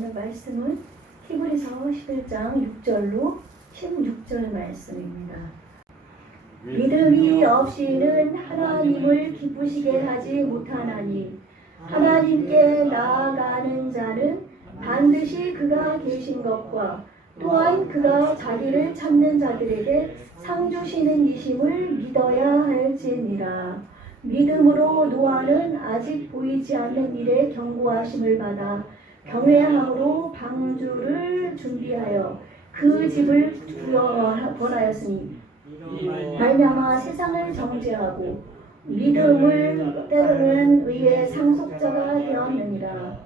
오늘 말씀은 히브리서 11장 6절로 16절 말씀입니다. 믿음이 없이는 하나님을 기쁘시게 하지 못하나니 하나님께 나아가는 자는 반드시 그가 계신 것과 또한 그가 자기를 찾는 자들에게 상 주시는 이심을 믿어야 할지니라. 믿음으로 노아는 아직 보이지 않는 일에 경고하심을 받아 경외함으로 방주를 준비하여 그 집을 권하였으니 말미암아 세상을 정죄하고 믿음을 때로는 의의 상속자가 되었느니라.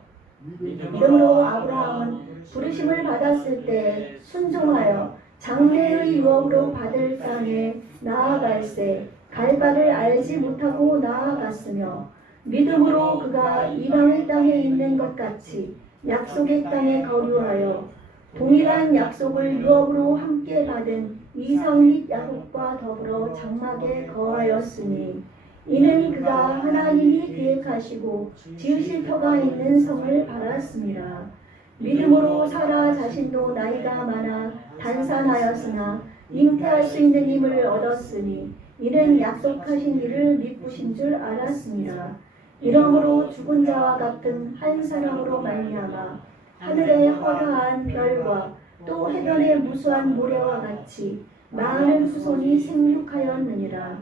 믿음으로 아브라함은 부르심을 받았을 때 순종하여 장래의 유업으로 받을 땅에 나아갈새 갈 바를 알지 못하고 나아갔으며 믿음으로 그가 이방의 땅에 있는 것 같이 약속의 땅에 거류하여 동일한 약속을 유업으로 함께 받은 이삭 및 야곱과 더불어 장막에 거하였으니 이는 그가 하나님이 계획하시고 지으실 터가 있는 성을 바랐습니다. 믿음으로 사라 자신도 나이가 많아 단산하였으나 잉태할 수 있는 힘을 얻었으니 이는 약속하신 일을 미쁘신 줄 알았습니다. 이러므로 죽은 자와 같은 한 사람으로 말미암아 하늘의 허다한 별과 또 해변의 무수한 모래와 같이 많은 후손이 생육하였느니라.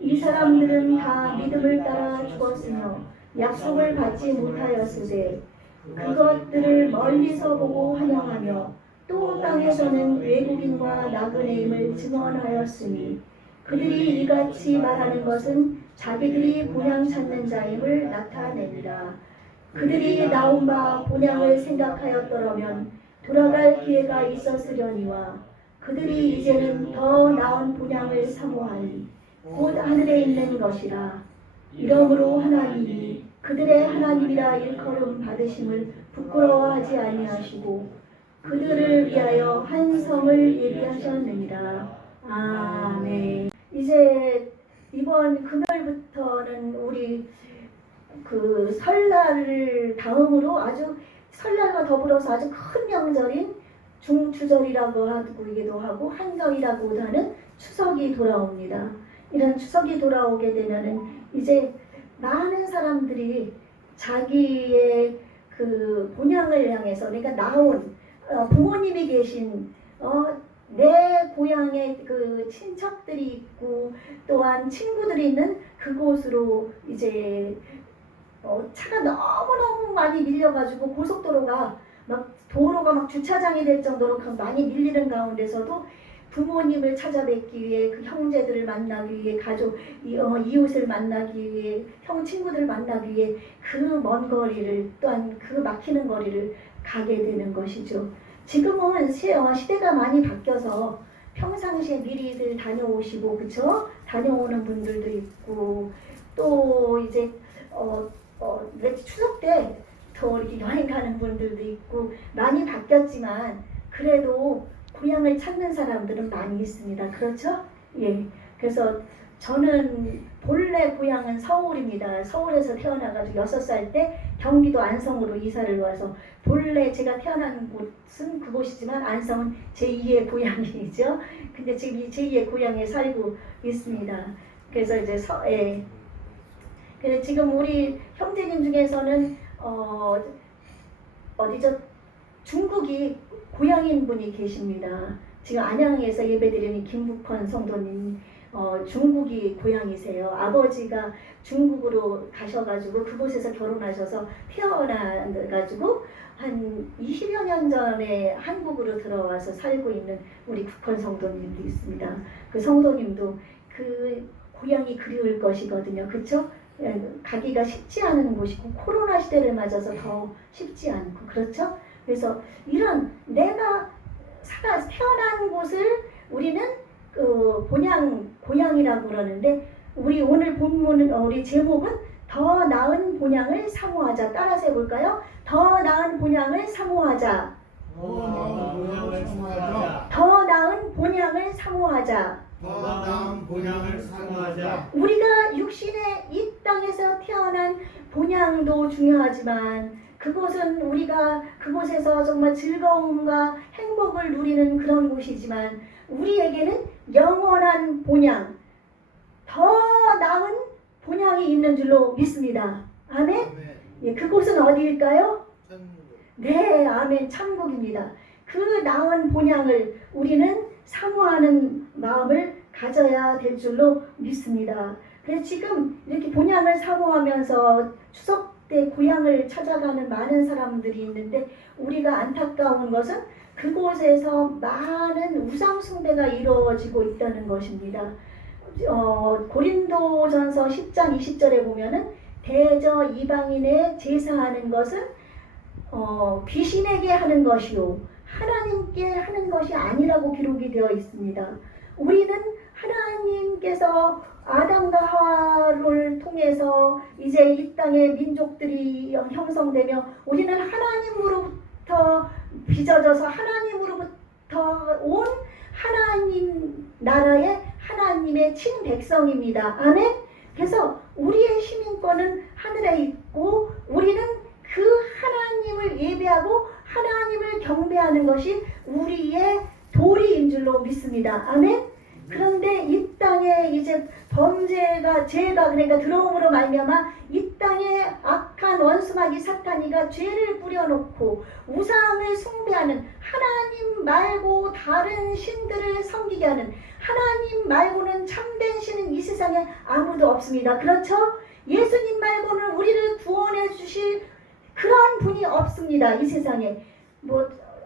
이 사람들은 다 믿음을 따라 죽었으며 약속을 받지 못하였으되 그것들을 멀리서 보고 환영하며 또 땅에서는 외국인과 나그네임을 증언하였으니 그들이 이같이 말하는 것은 자기들이 본향 찾는 자임을 나타냅니다. 그들이 나온 바 본향을 생각하였더라면 돌아갈 기회가 있었으려니와 그들이 이제는 더 나은 본향을 사모하니 곧 하늘에 있는 것이라. 이러므로 하나님이 그들의 하나님이라 일컬음 받으심을 부끄러워하지 아니하시고 그들을 위하여 한 성을 예비하셨느니라. 아멘. 이제 이번 금요일부터는 우리 그 설날을 다음으로 아주 설날과 더불어서 아주 큰 명절인 중추절이라고 하기도 하고 한가위라고도 하는 추석이 돌아옵니다. 이런 추석이 돌아오게 되면은 이제 많은 사람들이 자기의 그 본향을 향해서 그러니까 나온 부모님이 계신 내 고향에 그 친척들이 있고 또한 친구들이 있는 그곳으로 이제 차가 너무너무 많이 밀려가지고 고속도로가 도로가 막 주차장이 될 정도로 많이 밀리는 가운데서도 부모님을 찾아뵙기 위해 그 형제들을 만나기 위해 가족 이웃을 만나기 위해 형 친구들을 만나기 위해 그 먼 거리를 또한 그 막히는 거리를 가게 되는 것이죠. 지금은 시대가 많이 바뀌어서 평상시에 미리들 다녀오시고 그쵸? 다녀오는 분들도 있고 또 이제 추석 때 더 이렇게 여행 가는 분들도 있고 많이 바뀌었지만 그래도 고향을 찾는 사람들은 많이 있습니다. 그렇죠? 예. 그래서 저는 본래 고향은 서울입니다. 서울에서 태어나가지고 6살 때 경기도 안성으로 이사를 와서 본래 제가 태어난 곳은 그곳이지만 안성은 제2의 고향이죠. 근데 지금 이 제2의 고향에 살고 있습니다. 그래서 이제 예. 근데 지금 우리 형제님 중에서는 어디죠? 중국이 고향인 분이 계십니다. 지금 안양에서 예배드리는 김국헌 성도님 중국이 고향이세요. 아버지가 중국으로 가셔가지고 그곳에서 결혼하셔서 태어나가지고 한 20여 년 전에 한국으로 들어와서 살고 있는 우리 국헌 성도님도 있습니다. 그 성도님도 그 고향이 그리울 것이거든요. 그렇죠? 가기가 쉽지 않은 곳이고 코로나 시대를 맞아서 더 쉽지 않고 그렇죠? 그래서 이런 내가 태어난 곳을 우리는 그 고향이라고 그러는데 우리 오늘 본문은 우리 제목은 더 나은 본향을 사모하자. 따라서 해볼까요? 더 나은 본향을 사모하자. 더 나은 본향을 사모하자. 더 나은 본향을 사모하자. 우리가 육신의 이 땅에서 태어난 본향도 중요하지만 그곳은 우리가 그곳에서 정말 즐거움과 행복을 누리는 그런 곳이지만 우리에게는 영원한 본향, 더 나은 본향이 있는 줄로 믿습니다. 아멘? 예, 그곳은 어디일까요? 네, 아멘. 천국입니다. 그 나은 본향을 우리는 사모하는 마음을 가져야 될 줄로 믿습니다. 그래서 지금 이렇게 본향을 사모하면서 추석 때 고향을 찾아가는 많은 사람들이 있는데 우리가 안타까운 것은 그곳에서 많은 우상 숭배가 이루어지고 있다는 것입니다. 고린도전서 10장 20절에 보면은 대저 이방인의 제사하는 것은 귀신에게 하는 것이요 하나님께 하는 것이 아니라고 기록이 되어 있습니다. 우리는 하나님께서 아담과 하와를 통해서 이제 이 땅의 민족들이 형성되며 우리는 하나님으로부터 빚어져서 하나님으로부터 온 하나님 나라의 하나님의 친백성입니다. 아멘? 그래서 우리의 시민권은 하늘에 있고 우리는 그 하나님을 예배하고 하나님을 경배하는 것이 우리의 도리인 줄로 믿습니다. 아멘? 그런데 이 땅에 이제 범죄가 죄가 그러니까 들어옴으로 말미암아 이 땅에 악한 원수마귀 사탄이가 죄를 뿌려놓고 우상을 숭배하는 하나님 말고 다른 신들을 섬기게 하는 하나님 말고는 참된 신은 이 세상에 아무도 없습니다. 그렇죠? 예수님 말고는 우리를 구원해 주실 그런 분이 없습니다. 이 세상에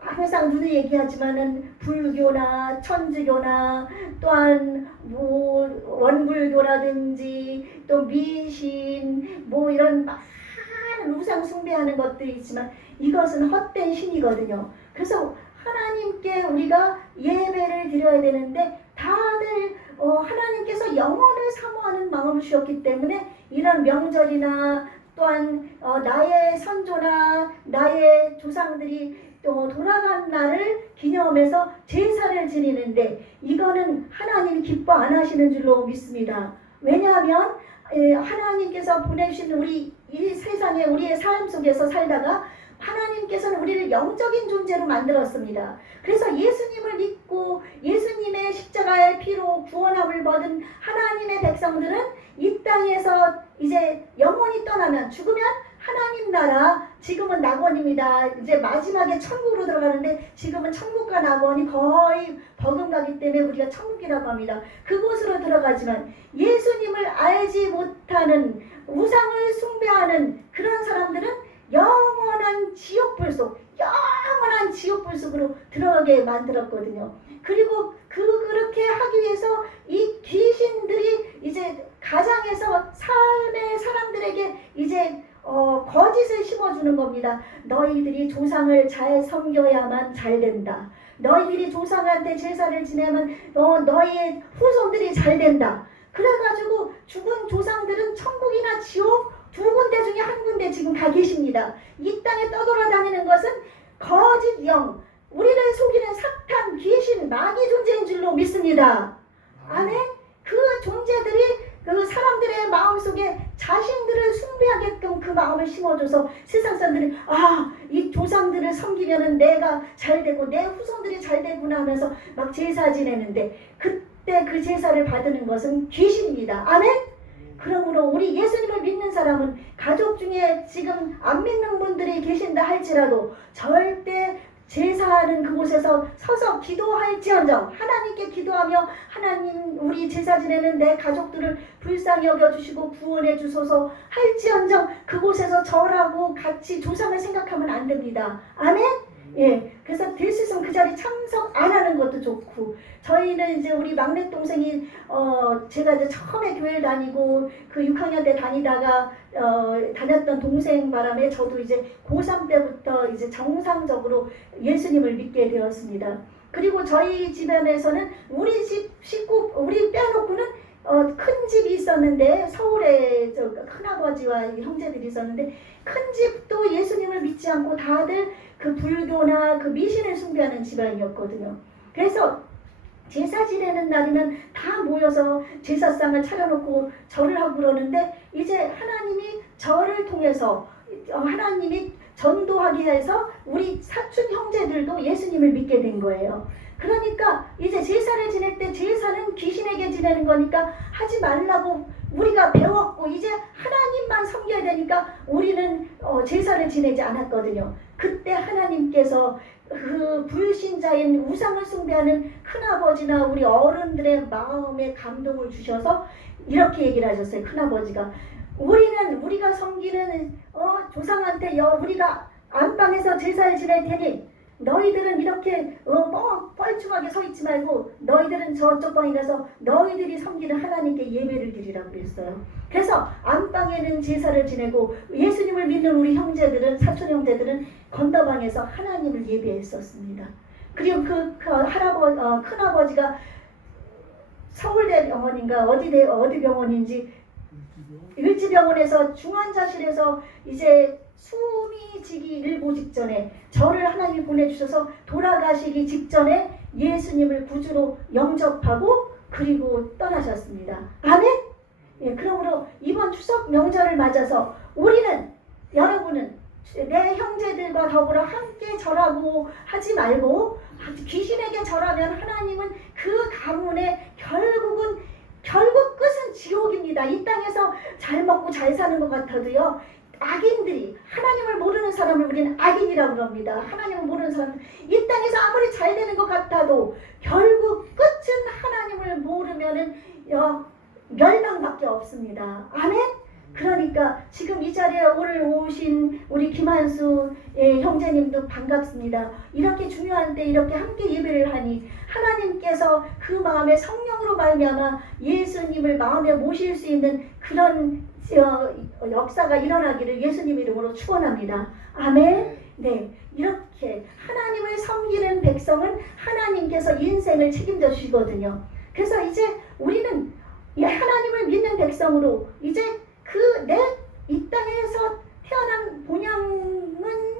항상 눈에 얘기하지만은 불교나 천주교나 또한 원불교라든지 또 미신 이런 많은 우상 숭배하는 것들이 있지만 이것은 헛된 신이거든요. 그래서 하나님께 우리가 예배를 드려야 되는데 다들 하나님께서 영혼을 사모하는 마음을 주셨기 때문에 이런 명절이나 또한 나의 선조나 나의 조상들이 또 돌아간 날을 기념해서 제사를 지내는데 이거는 하나님이 기뻐 안 하시는 줄로 믿습니다. 왜냐하면 하나님께서 보내주신 우리 이 세상에 우리의 삶 속에서 살다가 하나님께서는 우리를 영적인 존재로 만들었습니다. 그래서 예수님을 믿고 예수님의 십자가의 피로 구원함을 얻은 하나님의 백성들은 이 땅에서 이제 영원히 떠나면 죽으면 하나님 나라 지금은 낙원입니다. 이제 마지막에 천국으로 들어가는데 지금은 천국과 낙원이 거의 버금가기 때문에 우리가 천국이라고 합니다. 그곳으로 들어가지만 예수님을 알지 못하는 우상을 숭배하는 그런 사람들은 영원한 지옥불 속으로 들어가게 만들었거든요. 그리고 그렇게 하기 위해서 이 귀신들이 이제 가정에서 삶의 사람들에게 이제 거짓을 심어주는 겁니다. 너희들이 조상을 잘 섬겨야만 잘 된다. 너희들이 조상한테 제사를 지내면 너희의 후손들이 잘 된다. 그래가지고 죽은 조상들은 천국이나 지옥 두 군데 중에 한 군데 지금 가 계십니다. 이 땅에 떠돌아다니는 것은 거짓 영, 우리를 속이는 사탄, 귀신, 마귀 존재인 줄로 믿습니다. 아멘? 그 존재들이 그 사람들의 마음속에 자신들을 숭배하게끔 그 마음을 심어줘서 세상 사람들이 이 조상들을 섬기면은 내가 잘되고 내 후손들이 잘되구나 하면서 막 제사 지내는데 그때 그 제사를 받는 것은 귀신입니다. 아멘? 그러므로 우리 예수님을 믿는 사람은 가족 중에 지금 안 믿는 분들이 계신다 할지라도 절대 제사하는 그곳에서 서서 기도할지언정 하나님께 기도하며 하나님 우리 제사 지내는 내 가족들을 불쌍히 여겨주시고 구원해 주소서 할지언정 그곳에서 절하고 같이 조상을 생각하면 안 됩니다. 아멘? 예, 그래서 될 수 있으면 그 자리 참석 안 하는 것도 좋고 저희는 이제 우리 막내 동생이 제가 이제 처음에 교회를 다니고 그 6학년 때 다니다가 다녔던 동생 바람에 저도 이제 고3 때부터 이제 정상적으로 예수님을 믿게 되었습니다. 그리고 저희 집안에서는 우리 집 식구 우리 빼놓고는 큰 집이 있었는데 서울에 큰아버지와 형제들이 있었는데 큰 집도 예수님을 믿지 않고 다들 그 불교나 그 미신을 숭배하는 집안이었거든요. 그래서 제사 지내는 날이면 다 모여서 제사상을 차려놓고 절을 하고 그러는데 이제 하나님이 절을 통해서 하나님이 전도하게 해서 우리 사촌 형제들도 예수님을 믿게 된 거예요. 그러니까 이제 제사를 지낼 때 제사는 귀신에게 지내는 거니까 하지 말라고 우리가 배웠고 이제 하나님만 섬겨야 되니까 우리는 제사를 지내지 않았거든요. 그때 하나님께서 그 불신자인 우상을 숭배하는 큰아버지나 우리 어른들의 마음에 감동을 주셔서 이렇게 얘기를 하셨어요. 큰아버지가 우리가 섬기는 조상한테 우리가 안방에서 제사를 지낼 테니 너희들은 이렇게 뻘쭘하게 서 있지 말고 너희들은 저쪽 방에 가서 너희들이 섬기는 하나님께 예배를 드리라고 그랬어요. 그래서 안방에는 제사를 지내고 예수님을 믿는 우리 형제들은 사촌 형제들은 건너방에서 하나님을 예배했었습니다. 그리고 큰아버지가 서울대 병원인가 어디 병원인지 을지병원에서 중환자실에서 이제 숨이 지기 일보 직전에 저를 하나님이 보내주셔서 돌아가시기 직전에 예수님을 구주로 영접하고 그리고 떠나셨습니다. 아멘? 예, 그러므로 이번 추석 명절을 맞아서 여러분은 내 형제들과 더불어 함께 절하고 하지 말고 귀신에게 절하면 하나님은 그 가문에 결국 끝은 지옥입니다. 이 땅에서 잘 먹고 잘 사는 것 같아도요. 악인들이 하나님을 모르는 사람을 우리는 악인이라고 합니다. 하나님을 모르는 사람 이 땅에서 아무리 잘 되는 것 같아도 결국 끝은 하나님을 모르면은 멸망밖에 없습니다. 아멘? 그러니까 지금 이 자리에 오늘 오신 우리 김한수 형제님도 반갑습니다. 이렇게 중요한 때 이렇게 함께 예배를 하니 하나님께서 그 마음에 성령으로 말미암아 예수님을 마음에 모실 수 있는 그런 역사가 일어나기를 예수님 이름으로 축원합니다. 아멘. 네, 이렇게 하나님을 섬기는 백성은 하나님께서 인생을 책임져 주시거든요. 그래서 이제 우리는 하나님을 믿는 백성으로 이제 이 땅에서 태어난 본향은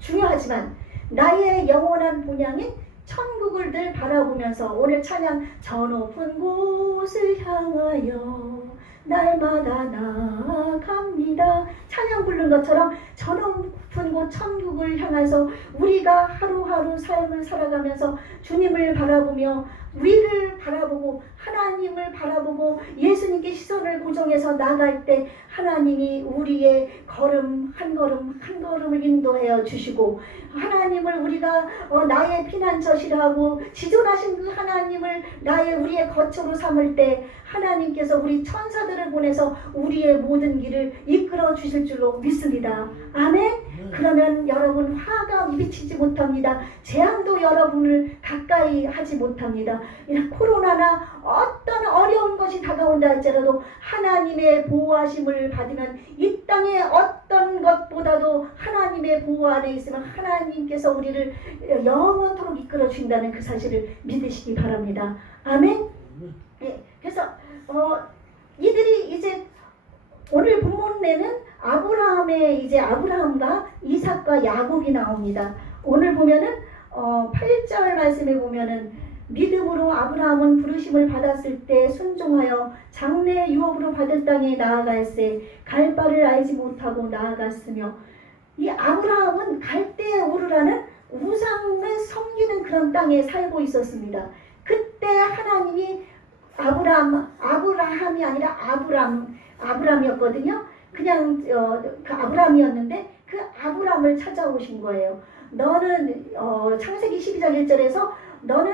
중요하지만 나의 영원한 본향인 천국을 늘 바라보면서 오늘 찬양 저 높은 곳을 향하여 날마다 나아갑니다. 찬양 부른 것처럼 저 높은 곳 천국을 향해서 우리가 하루하루 삶을 살아가면서 주님을 바라보며 위를 바라보고 하나님을 바라보고 예수님께 시선을 고정해서 나갈 때 하나님이 우리의 걸음 한 걸음을 인도하여 주시고 하나님을 우리가 나의 피난처시라 하고 지존하신 그 하나님을 우리의 거처로 삼을 때 하나님께서 우리 천사들을 보내서 우리의 모든 길을 이끌어 주실 줄로 믿습니다. 아멘. 그러면 여러분 화가 미치지 못합니다. 재앙도 여러분을 가까이 하지 못합니다. 코로나나 어떤 어려운 것이 다가온다 할지라도 하나님의 보호하심을 받으면 이 땅의 어떤 것보다도 하나님의 보호 아래 있으면 하나님께서 우리를 영원토록 이끌어 주신다는 그 사실을 믿으시기 바랍니다. 아멘. 네, 그래서 이들이 이제 오늘 본문에는 아브라함과 이삭과 야곱이 나옵니다. 오늘 보면은 8절 말씀에 보면은 믿음으로 아브라함은 부르심을 받았을 때 순종하여 장래 유업으로 받을 땅에 나아갈새 갈 바를 알지 못하고 나아갔으며 이 아브라함은 갈대아 우르라는 우상을 섬기는 그런 땅에 살고 있었습니다. 그때 하나님이 아브라함이 아니라 아브람이었거든요. 그냥 그 아브람이었는데 그 아브람을 찾아오신 거예요. 너는 창세기 12장 1절에서 너는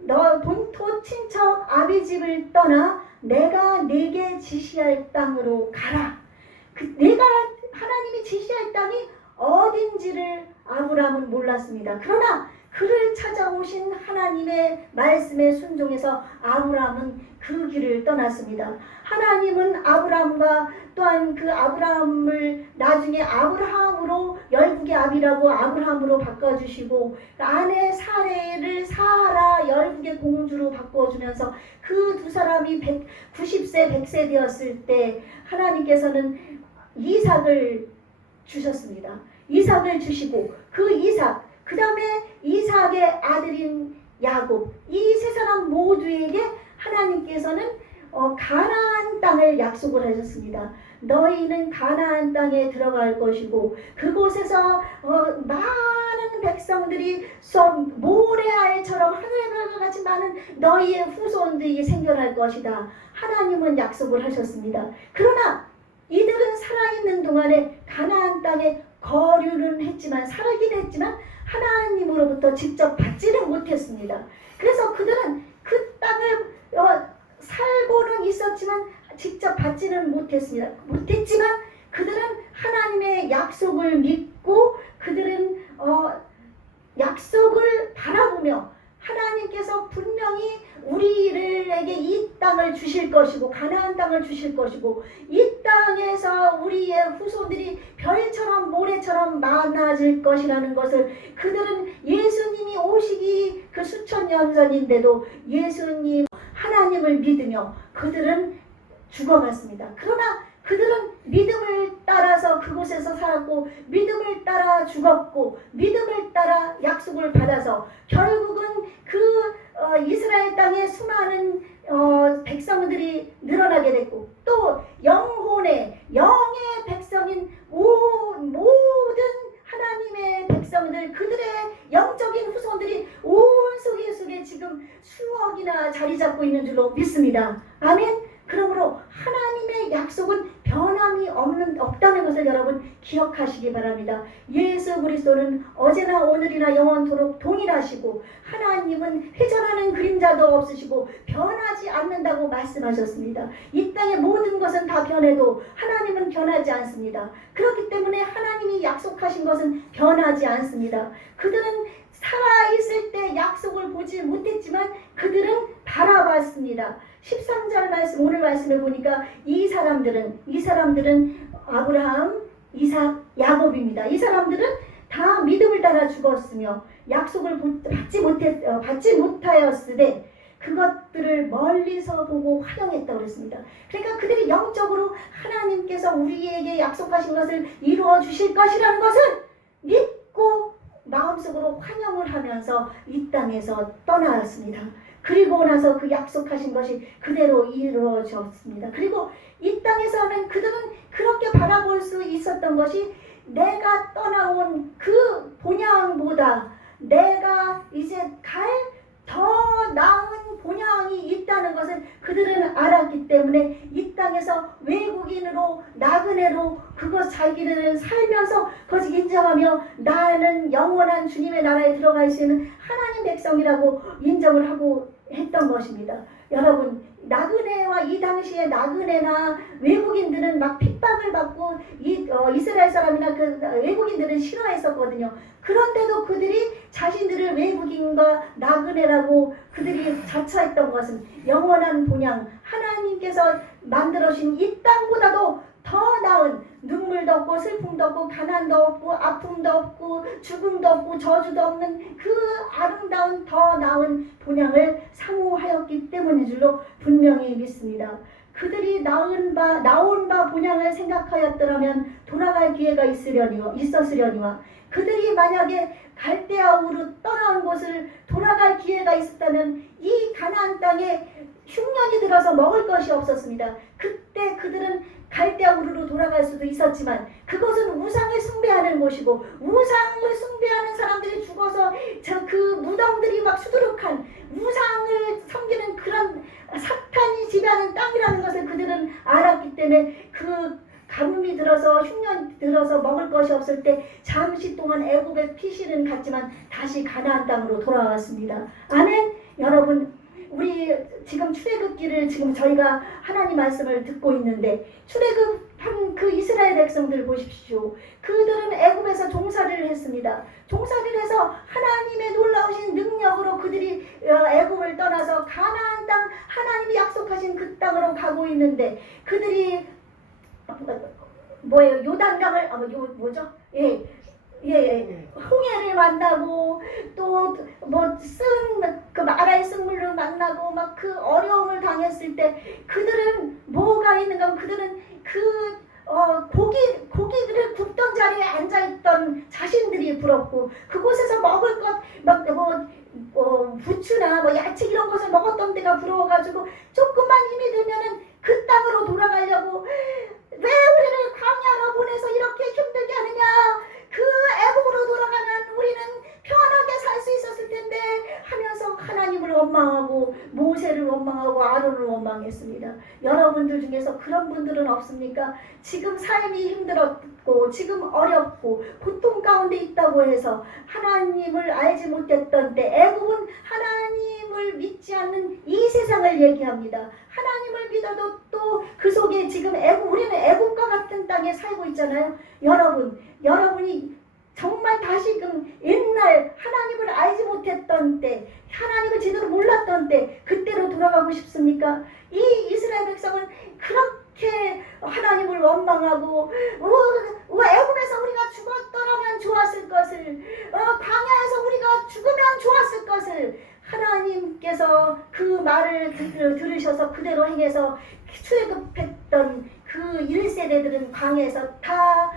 너 본토 친척 아비 집을 떠나 내가 네게 지시할 땅으로 가라. 내가 하나님이 지시할 땅이 어딘지를 아브람은 몰랐습니다. 그러나 그를 찾아오신 하나님의 말씀에 순종해서 아브람은 그 길을 떠났습니다. 하나님은 아브람과 또한 그 아브람을 나중에 아브라함으로 열국의 아비라고 아브라함으로 바꿔주시고 아내 사레를 사라 열국의 공주로 바꿔주면서 그 두 사람이 90세 100세 되었을 때 하나님께서는 이삭을 주셨습니다. 이삭을 주시고 그 다음에 이삭의 아들인 야곱 이 세 사람 모두에게 하나님께서는 가나안 땅을 약속을 하셨습니다. 너희는 가나안 땅에 들어갈 것이고 그곳에서 많은 백성들이 모래알처럼 하늘과 같이 많은 너희의 후손들이 생겨날 것이다. 하나님은 약속을 하셨습니다. 그러나 이들은 살아있는 동안에 가나안 땅에 거류는 했지만 살긴 했지만 하나님으로부터 직접 받지는 못했습니다. 그래서 그들은 그 땅을 살고는 있었지만 직접 받지는 못했지만 그들은 하나님의 약속을 믿고 그들은 약속을 바라보며 하나님께서 분명히 우리에게 이 땅을 주실 것이고 가나안 땅을 주실 것이고 이 땅에서 우리의 후손들이 별처럼 모래처럼 많아질 것이라는 것을 그들은 예수님이 오시기 그 수천 년 전인데도 예수님 하나님을 믿으며 그들은 죽어갔습니다. 그러나 그들은 믿음을 따라서 그곳에서 살았고 믿음을 따라 죽었고 믿음을 따라 약속을 받아서 결국은 그 이스라엘 땅에 수많은 백성들이 늘어나게 됐고 또 영의 백성인 모든 하나님의 백성들 그들의 영적인 후손들이 온 세계 속에 지금 수억이나 자리 잡고 있는 줄로 믿습니다. 아멘. 그러므로 하나님의 약속은 변함이 없다는 것을 여러분 기억하시기 바랍니다. 예수 그리스도는 어제나 오늘이나 영원토록 동일하시고 하나님은 회전하는 그림자도 없으시고 변하지 않는다고 말씀하셨습니다. 이 땅의 모든 것은 다 변해도 하나님은 변하지 않습니다. 그렇기 때문에 하나님이 약속하신 것은 변하지 않습니다. 그들은 살아있을 때 약속을 보지 못했지만 그들은 바라봤습니다. 13절 말씀 오늘 말씀에 보니까 이 사람들은 아브라함, 이삭, 야곱입니다. 이 사람들은 다 믿음을 따라 죽었으며 약속을 받지 못하였으되 그것들을 멀리서 보고 환영했다고 그랬습니다. 그러니까 그들이 영적으로 하나님께서 우리에게 약속하신 것을 이루어 주실 것이라는 것을 믿고 마음속으로 환영을 하면서 이 땅에서 떠나왔습니다. 그리고 나서 그 약속하신 것이 그대로 이루어졌습니다. 그리고 이 땅에서는 그들은 그렇게 바라볼 수 있었던 것이 내가 떠나온 그 본향보다 내가 이제 갈 더 나은 본향이 있다는 것을 그들은 알았기 때문에 이 땅에서 외국인으로 나그네로 그것 자기들은 살면서 그것을 인정하며 나는 영원한 주님의 나라에 들어갈 수 있는 하나님 백성이라고 인정을 하고 했던 것입니다. 여러분 나그네와 이 당시에 나그네나 외국인들은 막 핍박을 받고 이스라엘 사람이나 그 외국인들은 싫어했었거든요. 그런데도 그들이 자신들을 외국인과 나그네라고 그들이 자처했던 것은 영원한 본향 하나님께서 만들어주신 이 땅보다도 더 나은 눈물도 없고 슬픔도 없고 가난도 없고 아픔도 없고 죽음도 없고 저주도 없는 그 아름다운 더 나은 본향을 사모하였기 때문인 줄로 분명히 믿습니다. 그들이 나온 바 본향을 생각하였더라면 돌아갈 기회가 있었으려니와 그들이 만약에 갈대아우로 떠나온 곳을 돌아갈 기회가 있었다면 이 가나안 땅에 흉년이 들어서 먹을 것이 없었습니다. 그때 그들은 갈대아우르로 돌아갈 수도 있었지만 그것은 우상을 숭배하는 곳이고 우상을 숭배하는 사람들이 죽어서 그 무덤들이 막 수두룩한 우상을 섬기는 그런 사탄이 지배하는 땅이라는 것을 그들은 알았기 때문에 그 가뭄이 들어서 흉년이 들어서 먹을 것이 없을 때 잠시 동안 애굽의 피실은 갔지만 다시 가나안 땅으로 돌아왔습니다. 아멘. 여러분 우리 지금 출애굽기를 지금 저희가 하나님 말씀을 듣고 있는데 출애굽한 그 이스라엘 백성들 보십시오. 그들은 애굽에서 종살이를 했습니다. 종살이를 해서 하나님의 놀라우신 능력으로 그들이 애굽을 떠나서 가나안 땅 하나님이 약속하신 그 땅으로 가고 있는데 그들이 뭐예요? 요단강을 뭐죠? 홍해를 만나고 또 그 마라의 쓴물을 만나고 막 그 어려움을 당했을 때 그들은 뭐가 있는가? 그들은 고기를 굽던 자리에 앉아있던 자신들이 부럽고 그곳에서 먹을 것 부추나 야채 이런 것을 먹었던 데가 부러워가지고 조금만 힘이 들면은 그 땅으로 돌아가려고 원망하고 아론을 원망했습니다. 여러분들 중에서 그런 분들은 없습니까? 지금 삶이 힘들었고 지금 어렵고 고통 가운데 있다고 해서 하나님을 알지 못했던 때, 애굽은 하나님을 믿지 않는 이 세상을 얘기합니다. 하나님을 믿어도 또 그 속에 지금 우리는 애굽과 같은 땅에 살고 있잖아요. 여러분이 정말 다시금 옛날 하나님을 알지 못했던 때, 하나님을 제대로 몰랐던 때, 그때로 돌아가고 싶습니까? 이 이스라엘 백성은 그렇게 하나님을 원망하고 애굽에서 우리가 죽었더라면 좋았을 것을, 광야에서 우리가 죽으면 좋았을 것을, 하나님께서 그 말을 들으셔서 그대로 행해서 출애굽했던 그 1세대들은 광야에서 다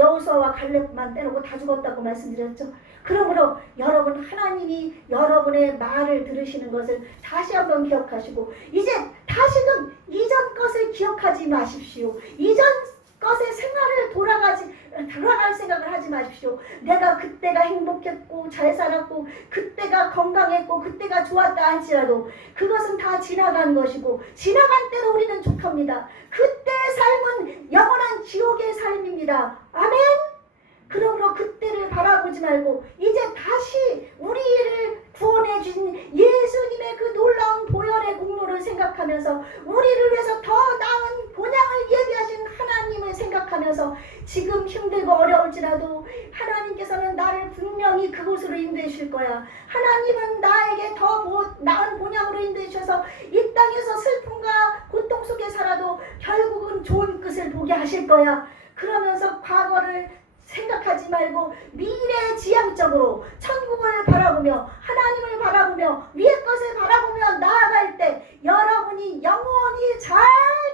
여호수아와 갈렙만 빼놓고 다 죽었다고 말씀드렸죠. 그러므로 여러분, 하나님이 여러분의 말을 들으시는 것을 다시 한번 기억하시고, 이제 다시금 이전 것을 기억하지 마십시오. 이전 것의 생활을 돌아갈 생각을 하지 마십시오. 내가 그때가 행복했고 잘 살았고 그때가 건강했고 그때가 좋았다 할지라도 그것은 다 지나간 것이고, 지나간 때로 우리는 족합니다. 그때 삶은 영원한 지옥의 삶입니다. 아멘. 그러므로 그때를 바라보지 말고 이제 다시 우리를 구원해 주신 예수님의 그 놀라운 보혈의 공로를 생각하면서, 우리를 위해서 더 나은 본향을 예비하신 하나님을 생각하면서, 지금 힘들고 어려울지라도 하나님께서는 나를 분명히 그곳으로 인도해 주실 거야. 하나님은 나에게 더 나은 본향으로 인도해 주셔서 이 땅에서 슬픔과 고통 속에 살아도 결국은 좋은 끝을 보게 하실 거야. 그러면서 과거를 생각하지 말고 미래 지향적으로 천국을 바라보며 하나님을 바라보며 위의 것을 바라보며 나아갈 때 여러분이 영원히 잘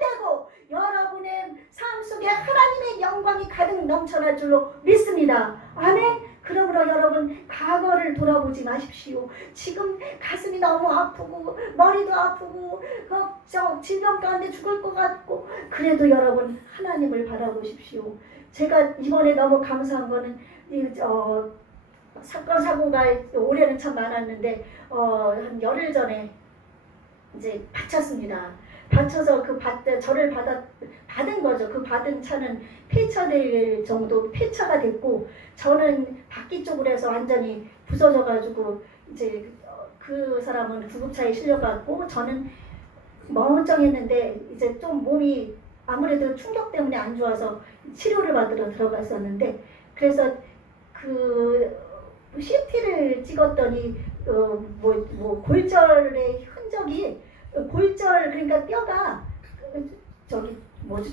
되고 여러분의 삶 속에 하나님의 영광이 가득 넘쳐날 줄로 믿습니다. 아멘. 그러므로 여러분, 과거를 돌아보지 마십시오. 지금 가슴이 너무 아프고 머리도 아프고 질병 가운데 죽을 것 같고, 그래도 여러분 하나님을 바라보십시오. 제가 이번에 너무 감사한 거는 사건 사고가 올해는 참 많았는데 한 열흘 전에 이제 바쳤습니다. 바쳐서 저를 받은 거죠. 그 받은 차는 폐차될 정도 폐차가 됐고, 저는 바퀴 쪽으로 해서 완전히 부서져가지고 이제 그 사람은 구급차에 실려갔고 저는 멀쩡했는데 이제 좀 몸이 아무래도 충격 때문에 안 좋아서 치료를 받으러 들어갔었는데, 그래서 그 CT를 찍었더니 골절의 흔적이, 골절 그러니까 뼈가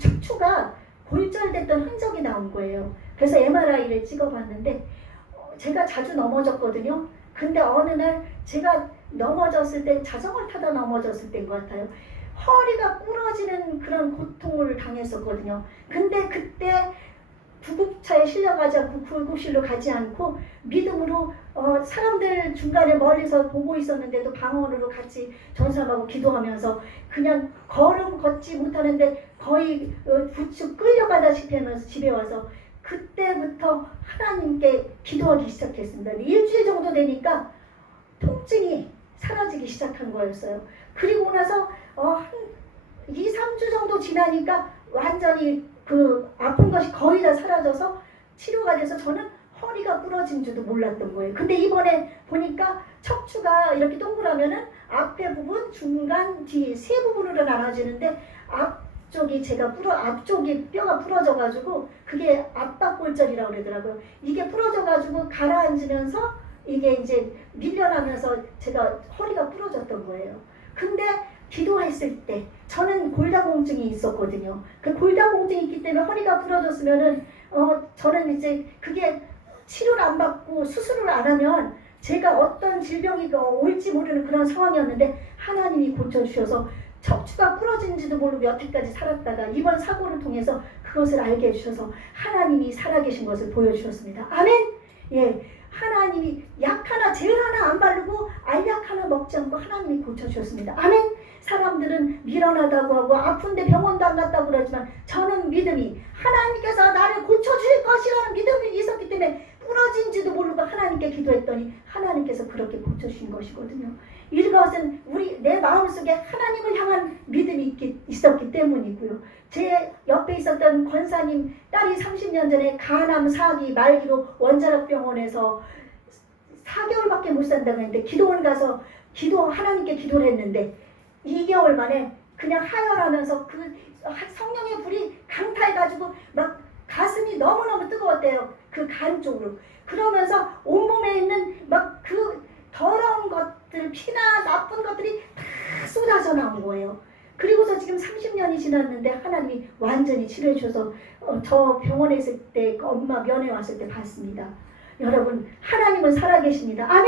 척추가 골절됐던 흔적이 나온 거예요. 그래서 MRI를 찍어봤는데 제가 자주 넘어졌거든요. 근데 어느 날 제가 넘어졌을 때 자전거를 타다 넘어졌을 때인 것 같아요. 허리가 부러지는 그런 고통을 당했었거든요. 근데 그때 구급차에 실려가지 않고 구급실로 가지 않고 믿음으로 사람들 중간에 멀리서 보고 있었는데도 방언으로 같이 전사하고 기도하면서 그냥 걸음 걷지 못하는데 거의 부축 끌려가다시피 하면서 집에 와서 그때부터 하나님께 기도하기 시작했습니다. 일주일 정도 되니까 통증이 사라지기 시작한 거였어요. 그리고 나서 한 2, 3주 정도 지나니까 완전히 그 아픈 것이 거의 다 사라져서 치료가 돼서 저는 허리가 부러진 줄도 몰랐던 거예요. 근데 이번에 보니까 척추가 이렇게 동그라면은 앞에 부분, 중간, 뒤 세 부분으로 나눠지는데 앞쪽이 뼈가 부러져가지고 그게 압박골절이라고 그러더라고요. 이게 부러져가지고 가라앉으면서 이게 이제 밀려나면서 제가 허리가 부러졌던 거예요. 근데 기도했을 때 저는 골다공증이 있었거든요. 그 골다공증이 있기 때문에 허리가 부러졌으면은 저는 이제 그게 치료를 안 받고 수술을 안 하면 제가 어떤 질병이 올지 모르는 그런 상황이었는데 하나님이 고쳐주셔서 척추가 부러진지도 모르고 여태까지 살았다가 이번 사고를 통해서 그것을 알게 해주셔서 하나님이 살아계신 것을 보여주셨습니다. 아멘. 예, 하나님이 약 하나, 젤 하나 안 바르고 알약 하나 먹지 않고 하나님이 고쳐주셨습니다. 아멘. 사람들은 미련하다고 하고 아픈데 병원도 안 갔다고 그러지만 저는 믿음이 하나님께서 나를 고쳐주실 것이라는 믿음이 있었기 때문에 부러진지도 모르고 하나님께 기도했더니 하나님께서 그렇게 고쳐주신 것이거든요. 이것은 내 마음속에 하나님을 향한 믿음이 있었기 때문이고요. 제 옆에 있었던 권사님 딸이 30년 전에 간암 4기 말기로 원자력병원에서 4개월밖에 못 산다고 했는데 기도원 가서 하나님께 기도를 했는데 2개월 만에 그냥 하혈하면서 그 성령의 불이 강타해가지고 막 가슴이 너무너무 뜨거웠대요. 그 간 쪽으로. 그러면서 온몸에 있는 막 그 더러운 것들, 피나 나쁜 것들이 다 쏟아져 나온 거예요. 그리고서 지금 30년이 지났는데 하나님이 완전히 치료해 주셔서 저 병원에 있을 때 엄마 면회 왔을 때 봤습니다. 여러분, 하나님은 살아계십니다. 아멘?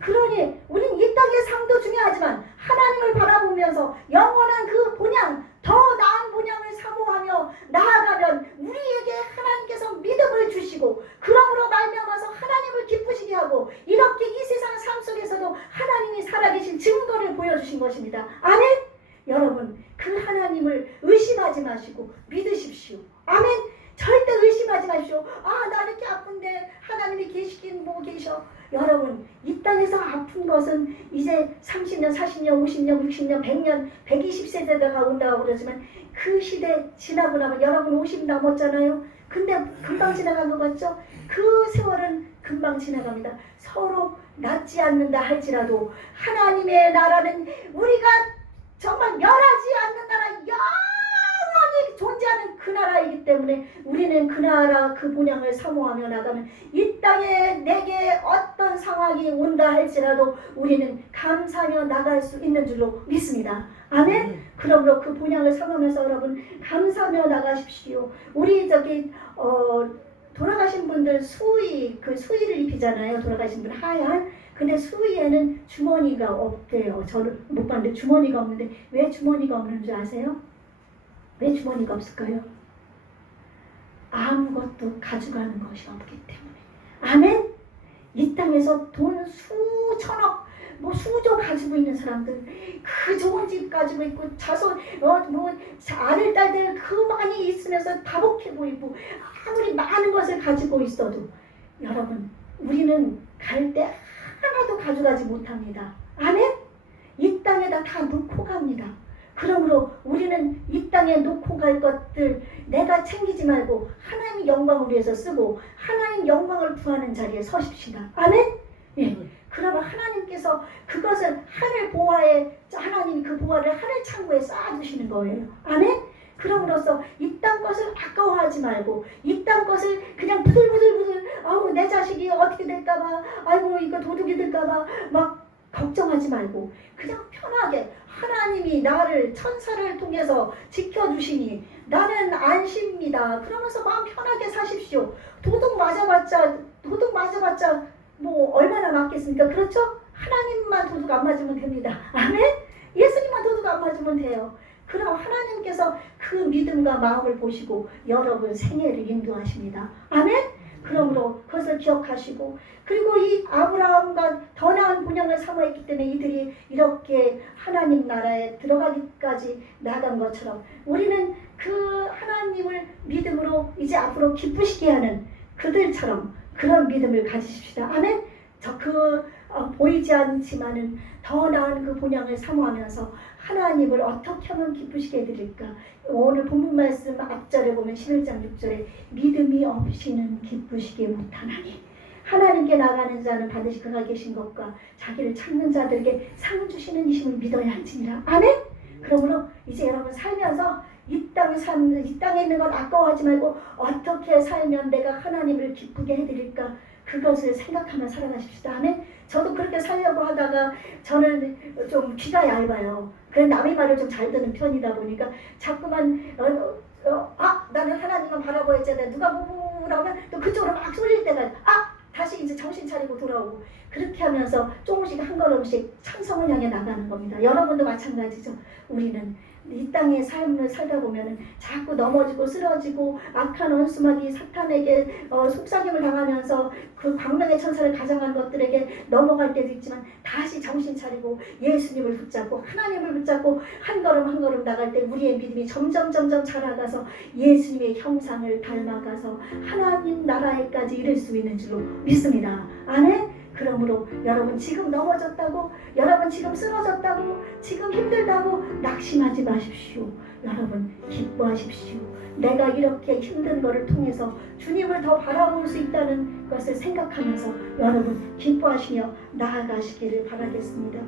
그러니 우린 이 땅의 삶도 중요하지만 하나님을 바라보면서 영원한 그 본향, 더 나은 본향을 사모하며 나아가면 우리에게 하나님께서 믿음을 주시고 그러므로 말미암아서 하나님을 기쁘시게 하고 이렇게 이 세상 삶 속에서도 하나님이 살아계신 증거를 보여주신 것입니다. 아멘? 여러분, 그 하나님을 의심하지 마시고 믿으십시오. 아멘? 절대 의심하지 마십시오. 나 이렇게 아픈데 하나님이 계시긴 뭐 계셔. 여러분, 이 땅에서 아픈 것은 이제 30년, 40년, 50년, 60년, 100년, 120세대가 온다고 그러지만 그 시대 지나고 나면 여러분 50 넘었잖아요. 근데 금방 지나간 것 같죠? 그 세월은 금방 지나갑니다. 서로 낫지 않는다 할지라도 하나님의 나라는 우리가 정말 멸하지 않는 나라, 영원히 존재하는 그 나라이기 때문에 우리는 그 나라 그 본향을 사모하며 나가면 이 땅에 내게 어떤 상황이 온다 할지라도 우리는 감사하며 나갈 수 있는 줄로 믿습니다. 아멘? 그러므로 그 본향을 사모하면서 여러분 감사하며 나가십시오. 우리 돌아가신 분들 수의를 입히잖아요. 돌아가신 분 하얀. 근데 수의에는 주머니가 없대요. 저는 못 봤는데 주머니가 없는데 왜 주머니가 없는 줄 아세요? 왜 주머니가 없을까요? 아무것도 가져가는 것이 없기 때문에. 아멘? 이 땅에서 돈 수천억, 수조 가지고 있는 사람들, 그 좋은 집 가지고 있고 자손, 아들, 딸들 그 많이 있으면서 다복해 보이고 아무리 많은 것을 가지고 있어도 여러분, 우리는 갈 때 하나도 가져가지 못합니다. 아멘? 이 땅에다 다 놓고 갑니다. 그러므로 우리는 이 땅에 놓고 갈 것들 내가 챙기지 말고 하나님 영광을 위해서 쓰고 하나님 영광을 구하는 자리에 서십시다. 아멘? 예. 그러면 하나님께서 그것을 하늘 보화에 하나님이 그 보화를 하늘 창고에 쌓아두시는 거예요. 아멘? 그럼으로써 이 땅 것을 아까워하지 말고 이 땅 것을 그냥 부들부들 내 자식이 어떻게 될까봐 아이고 이거 도둑이 될까봐 막 걱정하지 말고 그냥 편하게 하나님이 나를 천사를 통해서 지켜주시니 나는 안심입니다. 그러면서 마음 편하게 사십시오. 도둑 맞아봤자 뭐 얼마나 맞겠습니까? 그렇죠? 하나님만 도둑 안 맞으면 됩니다. 아멘? 예수님만 도둑 안 맞으면 돼요. 그럼 하나님께서 그 믿음과 마음을 보시고 여러분 생애를 인도하십니다. 아멘? 그러므로 그것을 기억하시고 그리고 이 아브라함과 더 나은 본향을 사모했기 때문에 이들이 이렇게 하나님 나라에 들어가기까지 나간 것처럼 우리는 그 하나님을 믿음으로 이제 앞으로 기쁘시게 하는 그들처럼 그런 믿음을 가지십시다. 아멘? 보이지 않지만은 더 나은 그 본향을 사모하면서 하나님을 어떻게 하면 기쁘시게 해드릴까? 오늘 본문 말씀 앞절에 보면 11장 6절에 믿음이 없이는 기쁘시게 못하나니 하나님께 나가는 자는 반드시 그가 계신 것과 자기를 찾는 자들에게 상 주시는 이심을 믿어야 할지니라. 아멘? 그러므로 이제 여러분 살면서 이 땅에 있는 건 아까워하지 말고 어떻게 살면 내가 하나님을 기쁘게 해드릴까? 그것을 생각하며 살아가십시다. 아멘? 저도 그렇게 살려고 하다가 저는 좀 귀가 얇아요. 그래서 남의 말을 좀 잘 듣는 편이다 보니까 자꾸만 나는 하나님만 바라보였잖아요. 누가 뭐라고 하면 또 그쪽으로 막 쏠릴 때가 다시 이제 정신 차리고 돌아오고 그렇게 하면서 조금씩 한 걸음씩 찬성을 향해 나가는 겁니다. 여러분도 마찬가지죠. 우리는 이 땅의 삶을 살다 보면 자꾸 넘어지고 쓰러지고 악한 원수마귀 사탄에게 속삭임을 당하면서 그 광명의 천사를 가장한 것들에게 넘어갈 때도 있지만 다시 정신 차리고 예수님을 붙잡고 하나님을 붙잡고 한 걸음 한 걸음 나갈 때 우리의 믿음이 점점 자라가서 예수님의 형상을 닮아가서 하나님 나라에까지 이를 수 있는 줄로 믿습니다. 아멘. 그러므로 여러분 지금 넘어졌다고, 여러분 지금 쓰러졌다고, 지금 힘들다고 낙심하지 마십시오. 여러분 기뻐하십시오. 내가 이렇게 힘든 것을 통해서 주님을 더 바라볼 수 있다는 것을 생각하면서 여러분 기뻐하시며 나아가시기를 바라겠습니다.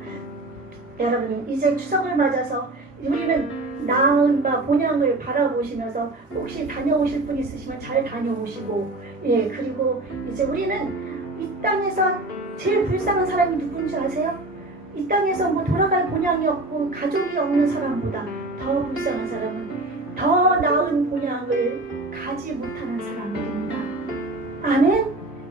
여러분 이제 추석을 맞아서 우리는 나은 바 본향을 바라보시면서 혹시 다녀오실 분 있으시면 잘 다녀오시고, 예, 그리고 이제 우리는 이 땅에서 제일 불쌍한 사람이 누군지 아세요? 이 땅에서 뭐 돌아갈 본향이 없고 가족이 없는 사람보다 더 불쌍한 사람은 더 나은 본향을 가지 못하는 사람들입니다. 아멘?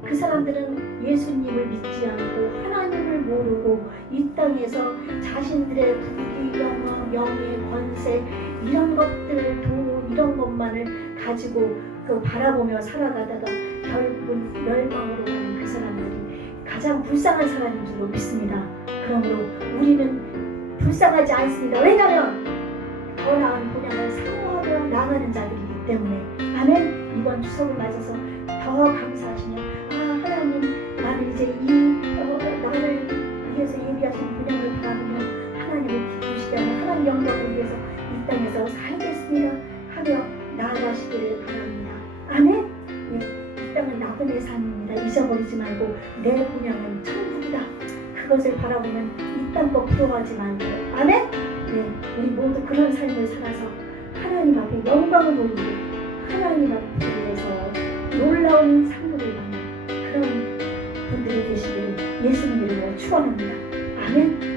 그 사람들은 예수님을 믿지 않고 하나님을 모르고 이 땅에서 자신들의 부귀, 영화, 명예, 권세 이런 것들, 돈 이런 것만을 가지고 바라보며 살아가다가 결국은 멸망으로 가는 그 사람들이 가장 불쌍한 사람인 줄로 믿습니다. 그러므로 우리는 불쌍하지 않습니다. 왜냐하면 더 나은 본향을 사모하며 나가는 자들이기 때문에. 아멘. 이번 추석을 맞아서 더 감사하시며 하나님 나는 이제 나를 위해서 예비하신 본향을 바라보며 하나님을 기쁘시게 하며 하나님 영광을 위해서 이 땅에서 살겠습니다 하며 나아가시기를 바랍니다. 아멘. 이 땅은 나그네 삶입니다. 잊어버리지 말고 내 본향은 천국이다. 그것을 바라보면 이 땅 거 부러워하지 말고. 아멘. 네, 우리 모두 그런 삶을 살아서 하나님 앞에 영광을 돌리고 하나님 앞에서 놀라운 상급을 받는 그런 분들이 되시기를 예수님 이름으로 축원합니다. 아멘.